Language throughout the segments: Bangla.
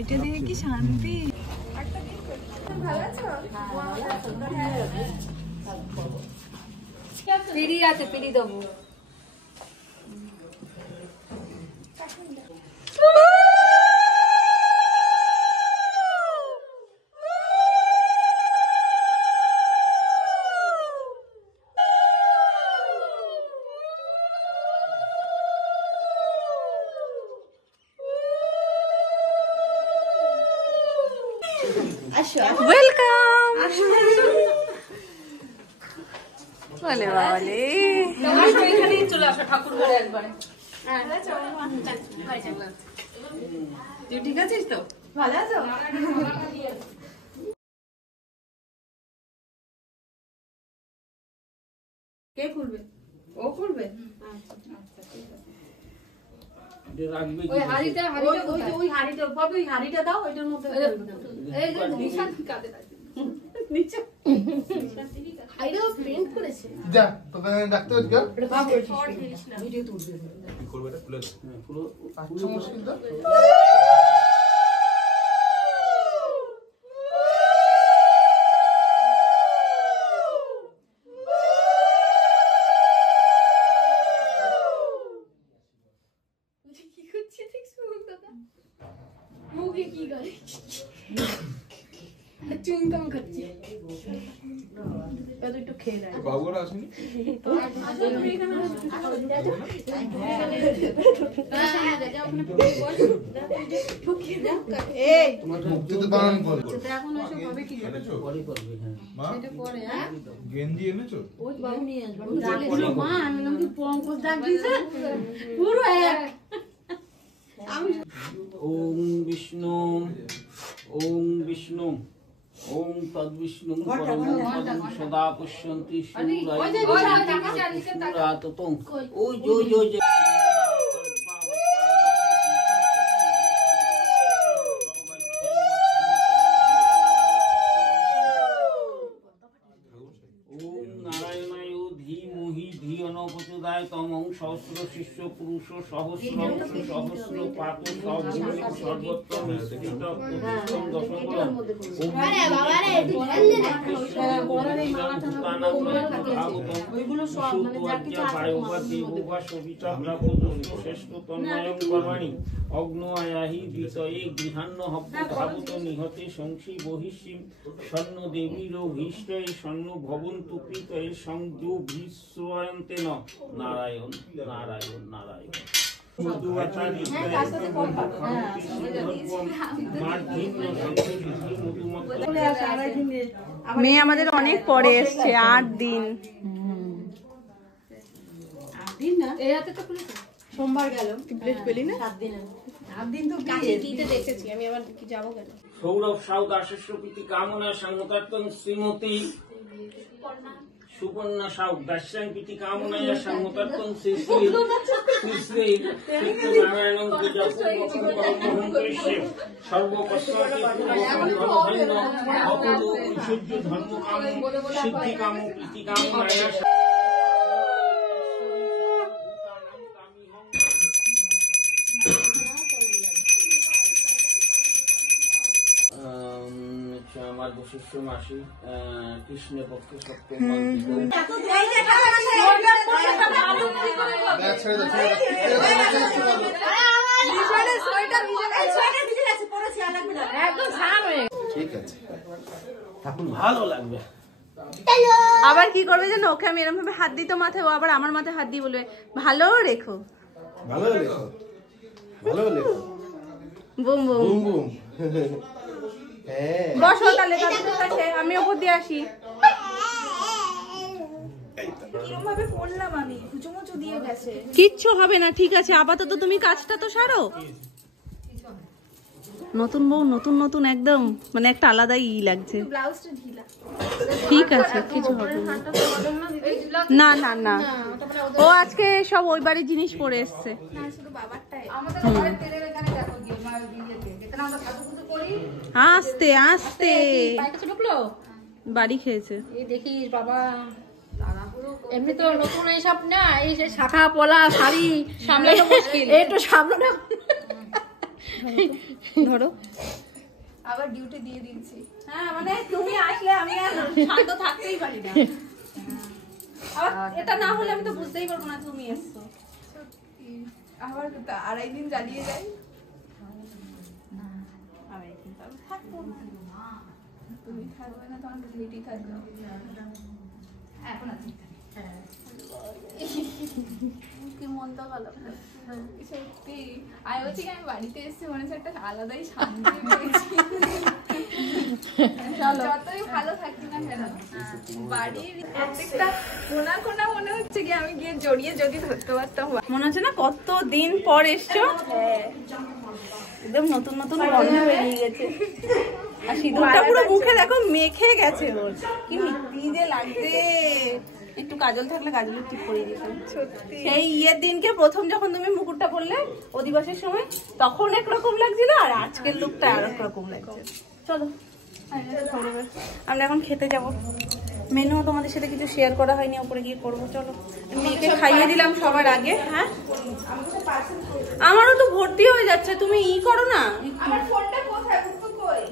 এটা দেখে কি শান্তি। পিড়ি আছে, পিড়ি দেবো। ওয়েলকাম। বলে বাবালে এখানেই চলে আসো ঠাকুর ঘরে একবারে। তুই ঠিক আছিস তো? ভালো আছো? কে খুলবে? ও খুলবে? ওই হাড়িটা দাও, ওইটার মধ্যে এই যে নিশান কাটে নিচে হাইডো প্রিন্ট করেছে। যা তোকে ডাকতে হচ্ছে গো। এটা বাবা ভিডিও তুলবে। কি করবে এটা খুলে দাও। হ্যাঁ পুরো আচ্ছা মুশকিল তো। কি করছিস দেখছো দাদা? মুখে কি করে? চুইংগাম খাচ্ছি। কত একটু খেয়ে নেয়। বাবুরা আসেনি? এই তোমার মুক্তি তো বারণ করব। এখন ওসব হবে কি? পরে করবে হ্যাঁ। মা এটা পরে হ্যাঁ? গেঞ্জি এনেছো? ওই বাবু নিয়ে আসবে। মা আমি নাকি পঙ্কজ ডাক দিয়েছে। পুরো এক। ওম বিষ্ণু ওম বিষ্ণু ওম তদ্বিষ্ণু পরম সদা পশ্যন্তি সুরাততং ওই জয় তমং সহস্র শিষ্য পুরুষ সহস্র সহস্র পাপ সর্বোত্তম অগ্নয়াহি বিতয়ে গৃহান্ন হব্যধাবত নিহতে শংসী বহিষ্যিম স্বর্ণ দেবীর ভীষ্টয়ে স্বর্ণ ভবন্তু কৃতয়ে সংযু ভীষ্ময়ন্তেন নারায়ণ নারায়ণ নারায়ণ। মেয়ে আমাদের অনেক পরে এসছে, 8 দিন। সোমবার গেল প্লেট পেলি না? 7 দিন 8 দিন তো দিতে দেখেছি আমি, আবার কি যাবো কেন? সৌরভ সাউ দাসস্য প্রীতি কামনা সংহতার্থং শ্রীমতী সুপর্ণা সাউ দাস্যাং প্রীতি কামনায়া সংহতার্থং শ্রী শ্রী শ্রী সত্যনারায়ণ পূজা পূর্বকম কর্মহং করিষ্যে সর্বপশ্চাতে পূর্বকম অপদ ঐশ্বর্য ধর্ম কাম সিদ্ধি কাম প্রীতি কামনায়া আমার বশিষ্ঠ মাসি কৃষ্ণ পক্ষে সপ্তম ঠিক আছে এখন ভালো লাগবে। আবার কি করবে জানো, ওকে আমি এরকম ভাবে হাত দিত মাথায়, ও আবার আমার মাথায় হাত দিয়ে বলবে ভালো রেখো, ভালো লেখো, ভালো লেখো, বুম বুম বুম বুম। হ্যাঁ বসো তাহলে দাদুর কাছে, আমি ওপর দিয়ে আসি। কিচ্ছু হবে না, ঠিক আছে। আপাতত তুমি কাজটা তো সারো। নতুন বউ নতুন নতুন একদম মানে একটা আলাদাই লাগছে। ঠিক আছে, কিছু হবে না। না না না, ও আজকে সব ওই বাড়ির জিনিস পরে এসছে। আস্তে আস্তে বাড়ি খেয়েছে। দেখিস বাবা, এমনি তো নতুন এইসব না, এই যে শাখা পলা শাড়ি সামলানো মুশকিল, একটু সামলানো ধরো আবার ডিউটি দিয়ে দিচ্ছি। হ্যাঁ মানে তুমি আসলে আমি আর শান্ত থাকতেই পারি না। আবার এটা না হলে আমি তো বুঝতেই পারবো না তুমি এসছো। আবার 2.5 দিন জ্বালিয়ে যাই। তুমি থাকবে না তখন ভিটি থাকবে। এখন আছে কি মনটা ভালো সত্যি। আমি বলছি আমি বাড়িতে এসেছি মনে হচ্ছে একটা আলাদাই শান্তি পেয়েছি। যতই ভালো থাকি না কেন বাড়ির প্রত্যেকটা কোনা কোনা মনে হচ্ছে কি আমি গিয়ে জড়িয়ে যদি ধরতে পারতাম। মনে হচ্ছে না কত দিন পর এসছো। একদম নতুন নতুন গন্ধ বেরিয়ে গেছে। আর সিঁদুরটা পুরো মুখে দেখো মেখে গেছে ওর। কি মিষ্টি যে লাগছে। একটু কাজল থাকলে কাজলের টিপ পরিয়ে দিতাম। সত্যি সেই ইয়ের দিনকে প্রথম যখন তুমি মুকুটটা পরলে অধিবাসের সময় তখন একরকম লাগছিল আর আজকের লুকটা আর একরকম লাগছে। চলো আমরা এখন খেতে যাব। মেনু তোমাদের সাথে কিছু শেয়ার করা হয়নি, ওপরে গিয়ে করবো। চলো মেয়েকে খাইয়ে দিলাম সবার আগে। হ্যাঁ আমারও তো ভর্তি হয়ে যাচ্ছে, তুমি ই করো না। আমার ফোনটা কোথায় উত্তর কই?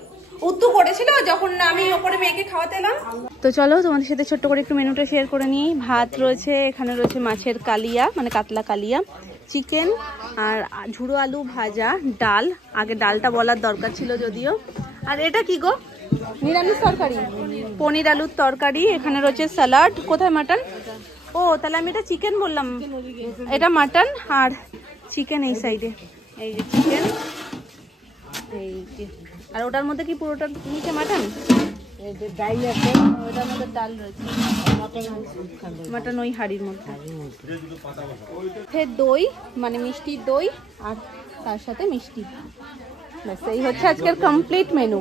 উত্তু করেছিল যখন আমি ওপরে মেয়েকে খাওয়াতে এলাম। তো চলো তোমাদের সাথে ছোট্ট করে একটু মেনুটা শেয়ার করে নিই। ভাত রয়েছে, এখানে রয়েছে মাছের কালিয়া মানে কাতলা কালিয়া, চিকেন আর ঝুড়ো আলু ভাজা, ডাল। আগে ডালটা বলার দরকার ছিল যদিও। আর এটা কি গো? নিরামিষ তরকারি, পনির আলুর তরকারি। এখানে রয়েছে স্যালাড। কোথায় মাটন? ও তাহলে আমি এটা চিকেন বললাম, এটা মাটন। আর চিকেন এই সাইডে, এই যে চিকেন এই যে। আর ওটার মধ্যে কি পুরোটা নিচে মাটন? ডাল আছে, ওটার মধ্যে ডাল রয়েছে, মাটন ওই হাড়ির মধ্যে। দই মানে মিষ্টির দই আর তার সাথে মিষ্টি। ব্যাস এই হচ্ছে আজকের কমপ্লিট মেনু।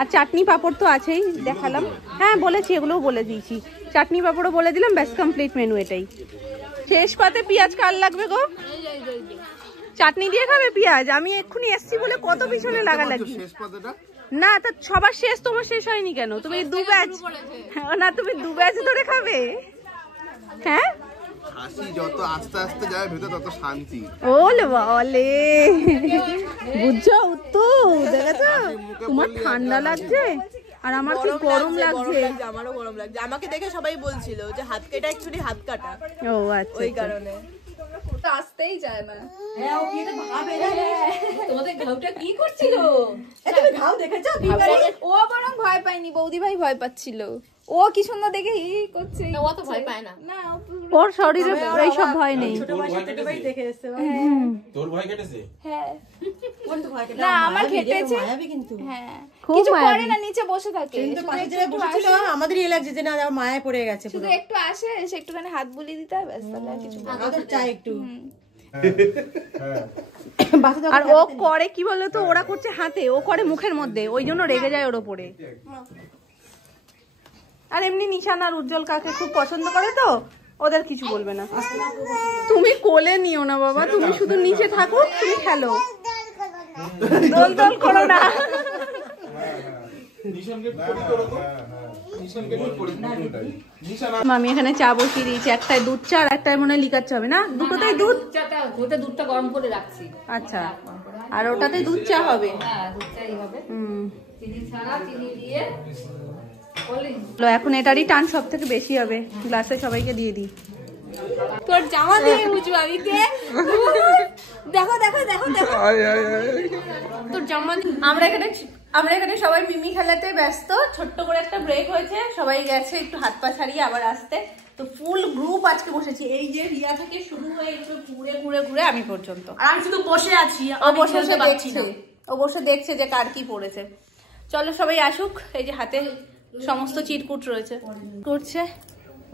আর চাটনি পাঁপড় তো আছেই, দেখালাম। হ্যাঁ বলেছি, এগুলোও বলে দিয়েছি। চাটনি পাঁপড়ও বলে দিলাম। ব্যাস কমপ্লিট মেনু এটাই। শেষ পাতে পেঁয়াজ কার লাগবে গো? চাটনি দিয়ে খাবে পেঁয়াজ? আমি এক্ষুনি এসছি বলে কত পিছনে লাগালাগি। না তা সবার শেষ, তোমার শেষ হয়নি কেন? তুমি দু ব্যাচ না, তুমি দু ব্যাচ ধরে খাবে। হ্যাঁ হাসি যত আস্তে আস্তে যায় ভেতর তত শান্তি। ওলে বলে বুঝছো উত্তু, দেখেছো তোমার ঠান্ডা লাগছে আর আমার কি গরম লাগছে। আমারও গরম লাগছে। আমাকে দেখে সবাই বলছিল যে হাত কাটা, অ্যাকচুয়ালি হাত কাটা। ও আচ্ছা, ওই কারণে আসতেই যায় না। তোমাদের ঘাউটা কি করছিল? তুমি ঘাউ দেখেছো? ও বরং ভয় পায়নি, বৌদি ভাই ভয় পাচ্ছিল। ও কি সুন্দর দেখে ই করছে। ও তো ভয় পায় না। না ওর শরীরে এইসব ভয় নেই। তোর ভয় কেটেছে? হ্যাঁ না আমার কেটেছে কিন্তু। হ্যাঁ খুব কিছু করে মায়াবী। না, নিচে বসে থাকে। আমাদের ইয়ে লাগছে যে না আমার মায়া পড়ে গেছে। শুধু একটু আসে, এসে একটুখানি হাত বুলিয়ে দিতে হবে, ব্যাস। তাহলে আর কিছু না। আমাদের চাই একটু। আর ও করে কি বলতো, ওরা করছে হাতে, ও করে মুখের মধ্যে, ওই জন্য রেগে যায় ওর ওপরে। আর এমনি নিশান আর উজ্জ্বল কাকে খুব পছন্দ করে তো ওদের কিছু বলবে না। তুমি কোলে নিও না বাবা, তুমি শুধু নিচে থাকো, তুমি খেলো, দোল দোল করো না। মামি এখানে চা বসিয়ে দিয়েছে, একটাই দুধ চা আর একটাই মনে হয় লিকার চা হবে না? দুটোতেই দুধ? ওটা দুধটা গরম করে রাখছি। আচ্ছা, আর ওটাতে দুধ চা হবে? হ্যাঁ দুধ চাই হবে। চিনি ছাড়া, চিনি দিয়ে। এখন এটারই টান সব থেকে বেশি হবে। গ্লাসে সবাইকে দিয়ে দিই। তোর জামা দিয়ে বুঝবো আমি কে। দেখো দেখো দেখো দেখো তোর জামা। আমরা এখানে সবাই মিমি খেলাতে ব্যস্ত। ছোট্ট করে একটা ব্রেক হয়েছে, সবাই গেছে একটু হাত পা ছাড়িয়ে আবার আসতে। তো ফুল গ্রুপ আজকে বসেছি। এই যে রিয়া থেকে শুরু হয়ে একটু ঘুরে ঘুরে ঘুরে আমি পর্যন্ত। আর আমি শুধু বসে আছি, ও বসে দেখছে, ও বসে দেখছে যে কার কি পড়েছে। চলো সবাই আসুক। এই যে হাতে সমস্ত চিরকুট রয়েছে করছে।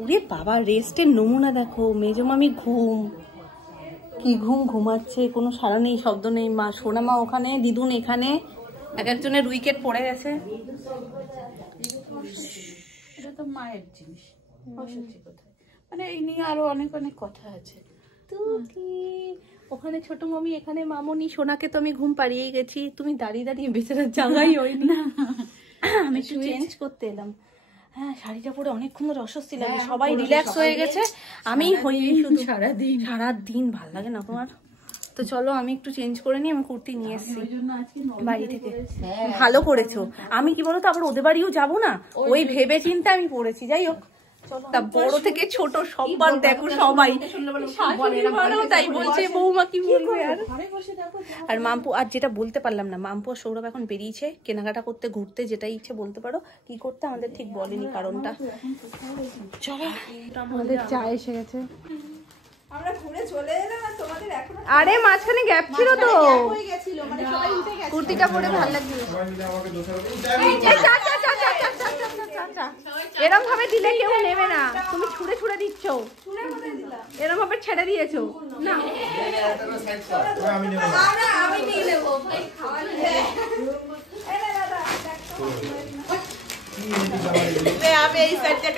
ওরে বাবা, রেস্টের নমুনা দেখো। মেজো মামি ঘুম, কি ঘুম ঘুমাচ্ছে, কোনো সারা নেই, শব্দ নেই। মা সোনা মা ওখানে, দিদুন এখানে, এক একজনের উইকেট পড়ে গেছে। এটা তো মায়ের জিনিস, অসুচি কোথায়, মানে এই নিয়ে আরো অনেক অনেক কথা আছে। তো কি ওখানে ছোট মামি, এখানে মামনি। সোনাকে তো আমি ঘুম পাড়িয়েই গেছি, তুমি দাঁড়িয়ে দাঁড়িয়ে বেচারার জায়গাই হয়নি। আমি একটু চেঞ্জ করতে এলাম। হ্যাঁ শাড়িটা পরে অনেকক্ষণ ধরে অস্বস্তি লাগে, সবাই রিল্যাক্স হয়ে গেছে, আমি হইনি শুধু। সারাদিন ভাল লাগে না তোমার? তো চলো আমি একটু চেঞ্জ করে নিই, আমি কুর্তি নিয়ে এসেছি বাড়ি থেকে। ভালো করেছো। আমি কি বলতো আবার ওদের বাড়িও যাবো না, ওই ভেবে চিন্তে আমি পড়েছি। যাই হোক, তা বড় থেকে ছোট সবার দেখো, সবাই তাই বলছে বৌমা কি বলবে। আর মাম্পু, আর যেটা বলতে পারলাম না, মাম্পু আর সৌরভ এখন বেরিয়েছে কেনাকাটা করতে, ঘুরতে, যেটা ইচ্ছে বলতে পারো। কি করতে আমাদের ঠিক বলেনি কারণটা। চলো, আমাদের চা এসে গেছে। আমরা ঘুরে চলে এলাম আর তোমাদের এখনো আরে মাঝখানে গ্যাপ ছিল তো, হয়ে গেছিল, মানে সবাই উঠে গেছে। কুর্তিটা পরে ভালো লাগছিল। এরকম ভাবে দিলে কেউ নেবে না, তুমি ছুড়ে ছুড়ে দিচ্ছ, এরকম ভাবে ছেড়ে দিয়েছো না। আমি নিয়ে নেবো ভাই, খাওয়া আমি এই সাইডটা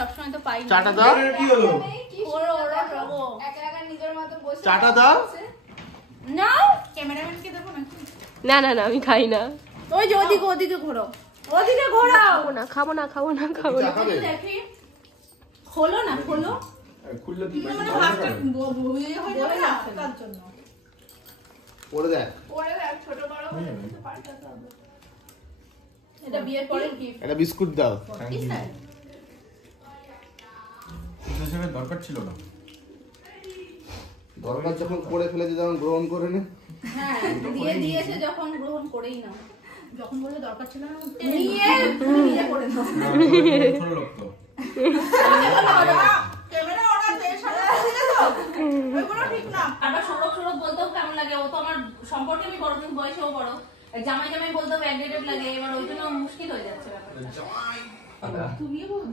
সবসময় তো পাই চাটা দাও, কি হলো? চাটা দাও। না না না, আমি খাই না। ওই যে ওদিকে ওদিকে ঘোরো, ওদিকে ঘোরাও। খাবো না। চা খাবে? খোলো না, খোলো। খুললে কি পরে দেখ, এটা বিয়ের পরের গিফট। একটা বিস্কুট দাও। দরকার ছিল না, দরকার যখন করে ফেলেছে তখন গ্রহণ করে নে। হ্যাঁ, দিয়ে দিয়েছে যখন গ্রহণ করেই না। যখন বলে দরকার ছিল না, নিয়ে করে দাও। ছোট লোক তো। ক্যামেরা ওরা এর সাথে ছিল তো ওইগুলো ঠিক না। আবার সৌরভ বলতেও কেমন লাগে, ও তো আমার সম্পর্কে আমি বড়, কিন্তু বয়সেও বড়। জামাই জামাই বলতেও ব্যাকডেটেড লাগে, এবার ওই জন্য মুশকিল হয়ে যাচ্ছে ব্যাপারটা।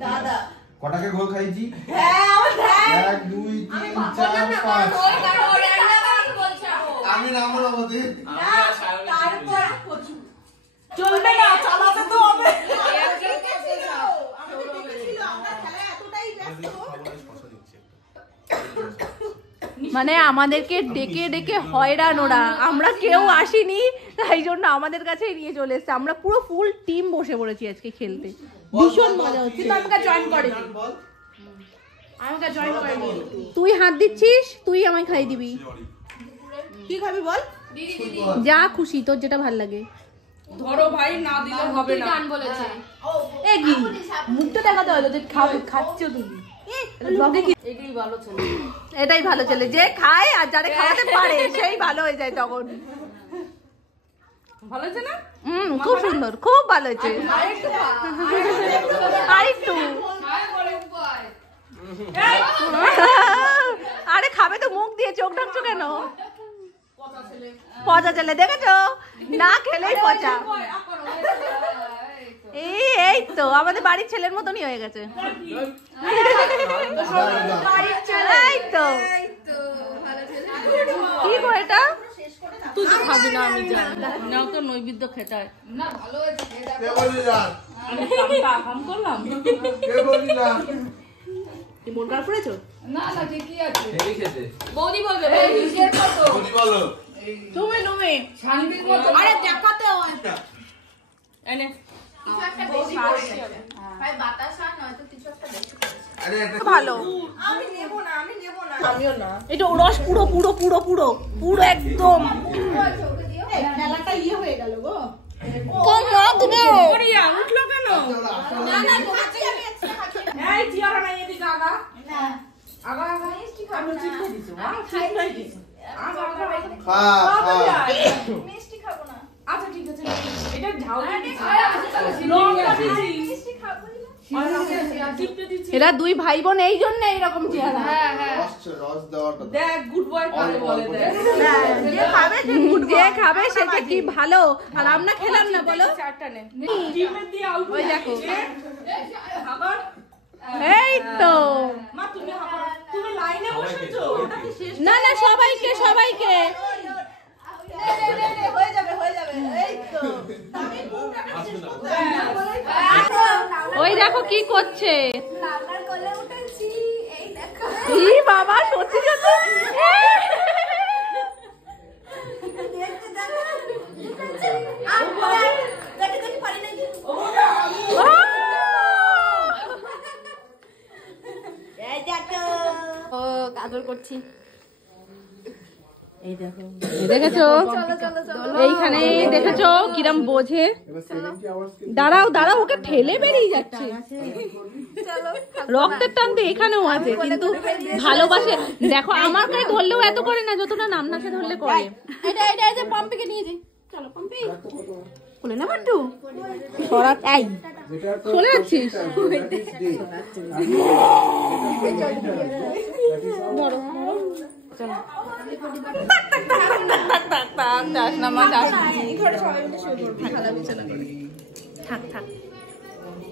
দাদা কটাকে ঘোল খাইছি? হ্যাঁ আমার দেখ 1 2 3 4 5। আমি নাম বলবো দি। তারপর চলবে না, চালাতে তো হবে। আমি দেখেছিল আমরা খেলায় এতটাই ব্যস্ত। মানে আমাদেরকে ডেকে ডেকে হয়রান ওরা, আমরা কেউ আসিনি, তাই জন্য আমাদের কাছেই নিয়ে চলে এসেছে। আমরা পুরো ফুল টিম বসে পড়েছি আজকে খেলতে, ভীষণ মজা হচ্ছে। আমাকে জয়েন করে আমাকে জয়েন করে নি। তুই হাত দিচ্ছিস, তুই আমায় খাই দিবি। কি খাবি বল? যা খুশি, তোর যেটা ভাল লাগে। ধরো ভাই, না দিলে হবে না। গান বলেছে। এ কি মুখটা দেখাতে হলো যে খাচ্ছ তুমি। এটাই ভালো ছেলে। এটাই ভালো ছেলে, যে খায় আর যারা খাওয়াতে পারে সেই ভালো হয়ে যায় তখন। ভালো আছে না? খুব সুন্দর, খুব ভালো হয়েছে। আরেকটু আরে খাবে তো মুখ দিয়ে, চোখ ঢাকছো কেন? পচা ছেলে দেখেছো, না খেলেই পচা। এই তো আমাদের বাড়ির ছেলের মতনই হয়ে গেছে। এই তো কি গো এটা? তুই তো খাবি না, আমি জানি না, তো নৈবেদ্য খেতে হয়। কে বলি না? কাম করলাম। কে বলি না? কি মন খারাপ করেছো? হেভি খেতে। বৌদি বলবে। বলি বলো। তুমি আরে দেখাতে হয়। এনে ভাই বাতাসা নয়তো কিছু একটা বেশি করেছে। আরে এটা ভালো। আমি নেব না, আমি নেব না। আমিও না। এটা রস পুরো পুরো পুরো পুরো পুরো একদম। এই খেলাটা হয়ে গেল গো। কম মগ দাও। ওরিয়া উঠলো কেন? না না, খাচ্ছি আমি একসাথে খাচ্ছি। এই চিয়ারা নাই এদিকে আগা। না। আগা মিষ্টি খাবো না। আমি দিছো। খাই দিছো। আগা খা খা। মিষ্টি খাবো না। আচ্ছা ঠিক আছে, এটা ঝাল এরা দুই ভাই বোন এই জন্য এইরকম চেহারা। রস দেওয়াটা দেখ গুড বয় কারে বলে, দেখ যে খাবে সেটা কি ভালো, আর আমরা খেলাম না বলো। চারটা নে টিমে দিয়ে আউট ওই দেখো, আবার এই তো মা তুমি তুমি লাইনে বসেছো। না না, সবাইকে সবাইকে হয়ে যাবে হয়ে যাবে। এই তো আমি পুরোটা শেষ করতে। ওই দেখো কি করছে। লালার গলে উঠেছি, এই দেখো। ই বাবা, সত্যি সত্যি ও আদর করছি। দেখেছো এইখানে দেখেছো কিরম বোঝে। দাঁড়াও দাঁড়াও, ওকে ঠেলে বেরিয়ে যাচ্ছে। রক্তের টানতে এখানেও আছে, কিন্তু ভালোবাসে। দেখো আমার গায়ে ধরলেও এত করে না যতটা নামনাকে ধরলে করে। এটা এটা এই যে পম্পিকে নিয়ে যাই, চলো পম্পি কোলে না বাট্টু সরা এই চলে যাচ্ছিস।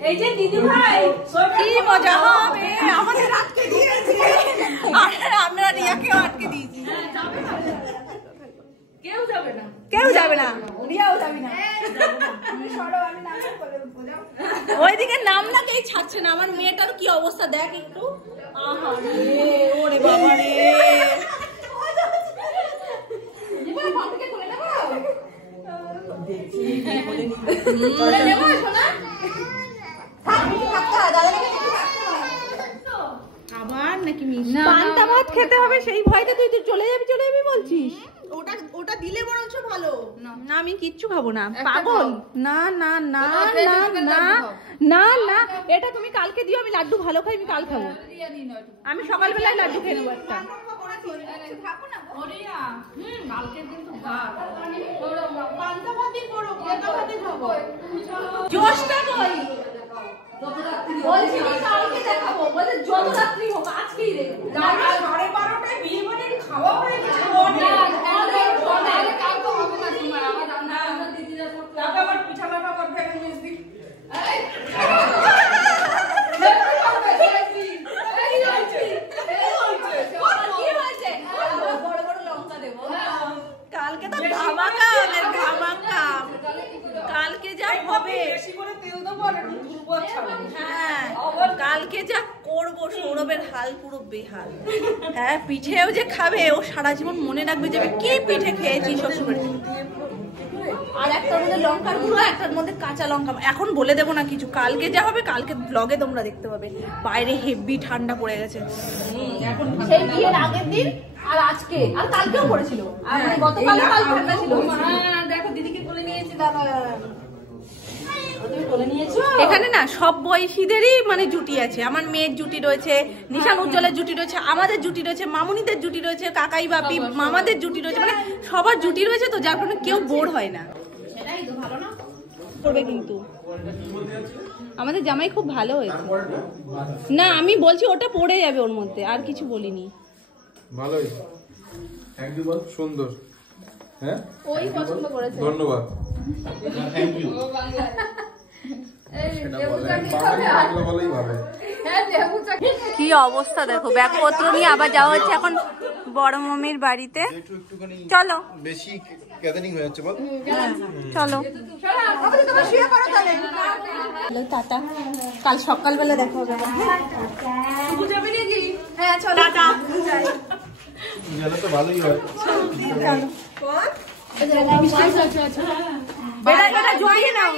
এই যে দিদি ভাই কি মজা হবে, আমাদের আটকে দিয়েছে আর আমরা রিয়াকেও আটকে দিয়েছি। কেউ যাবে না, কেউ যাবে না, রিয়াও যাবে না। ওইদিকে নাম না কেউ ছাড়ছে না। আমার মেয়েটার কি অবস্থা দেখ একটু। আহা রে, ওরে বাবা রে। আবার নাকি মিস পান্তা ভাত খেতে হবে সেই ভয়তে তুই চলে যাবি বলছিস। ওটা ওটা দিলে বরঞ্চ ভালো না আমি কিচ্ছু খাবো না, পাগল। না না না না না না না, এটা তুমি কালকে দিও। আমি লাড্ডু ভালো খাই, আমি কাল খাবো। আমি সকালবেলায় লাড্ডু খেয়ে নেবো একটা। জোশটা নয়, বলছি কালকে দেখাবো, বলে যত রাত্রি হোক আজকেই রে। 12:30টায় বিয়ে বাড়ির খাওয়া হয়ে গেছে। তারপর আবার পিঠা বাটা করতে হবে মিষ্টি। কালকে তো ধামাকা, ধামাকা। কালকে যা হবে, বেশি করে তেল দেবো আর একটু দুর্বল ছাড়বো। হ্যাঁ কালকে যা করবো, সৌরভের হাল পুরো বেহাল। হ্যাঁ পিঠেও যে খাবে, ও সারা জীবন মনে রাখবে যে কি পিঠে খেয়েছি শ্বশুরের। আর একটার মধ্যে লঙ্কার গুঁড়ো, একটার মধ্যে কাঁচা লঙ্কা। এখন বলে দেবো না কিছু, কালকে যা হবে কালকে ব্লগে তোমরা দেখতে পাবে। বাইরে হেভি ঠান্ডা পড়ে গেছে এখন, সেই বিয়ের আগের দিন আর আজকে আর কালকেও পড়েছিল। আর মানে গতকাল ঠান্ডা ছিল। দেখো দিদিকে কোলে নিয়েছে দাদা, তুমি কোলে নিয়েছো। এখানে না সব বয়সীদেরই মানে জুটি আছে। আমার মেয়ের জুটি রয়েছে, নিশান উজ্জ্বলের জুটি রয়েছে, আমাদের জুটি রয়েছে, মামুনিদের জুটি রয়েছে, কাকাই বাপি মামাদের জুটি রয়েছে, মানে সবার জুটি রয়েছে। তো যার কারণে কেউ বোর হয় না। সেটাই তো ভালো না করবে কিন্তু আমাদের জামাই খুব ভালো হয়েছে। না আমি বলছি ওটা পড়ে যাবে ওর মধ্যে, আর কিছু বলিনি। ভালোই, থ্যাংক ইউ বল। সুন্দর, হ্যাঁ ওই পছন্দ করেছে। ধন্যবাদ, থ্যাংক ইউ। কি অবস্থা দেখো, ব্যাগপত্র নিয়ে আবার যাওয়া হচ্ছে এখন বড় মমির বাড়িতে। চলো বেশি গ্যাদারিং হয়ে যাচ্ছে বল। চলো টাটা, কাল সকালবেলা দেখা হবে। হ্যাঁ চলো টাটা। তো ভালোই হয়। এটা জড়িয়ে নাও।